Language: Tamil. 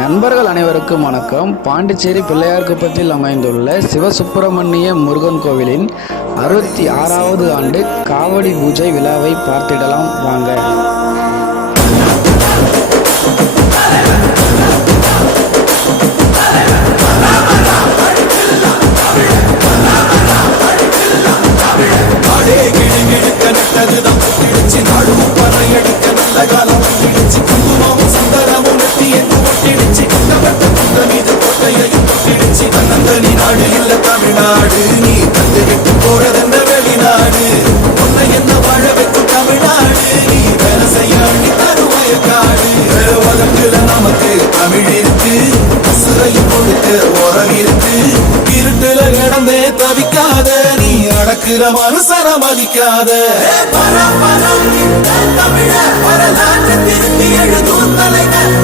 நண்பர்கள் அனைவருக்கும் வணக்கம். பாண்டிச்சேரி பிள்ளையார்குப்பத்தில் அமைந்துள்ள சிவசுப்பிரமணிய முருகன் கோவிலின் 66வது ஆண்டு காவடி பூஜை விழாவை பார்த்திடலாம் வாங்க. தமிழ்நாடு நீ தந்துவிட்டு போறதென்ன வெளிநாடு உன்னை என்ன வாழ வைக்கும் தமிழ்நாடு நீ வேலை செய்ய அள்ளி தருவாய காடு உலகத்துல நமக்கு தமிழ் இருக்கு சிறையும் கொடுக்க உரம் இருக்கு இருட்டுல கிடந்தே தவிக்காத நீ அடக்குற மனுசன மதிக்காத தமிழ வரலாற்று திருத்தி எழுதும் தலைவர்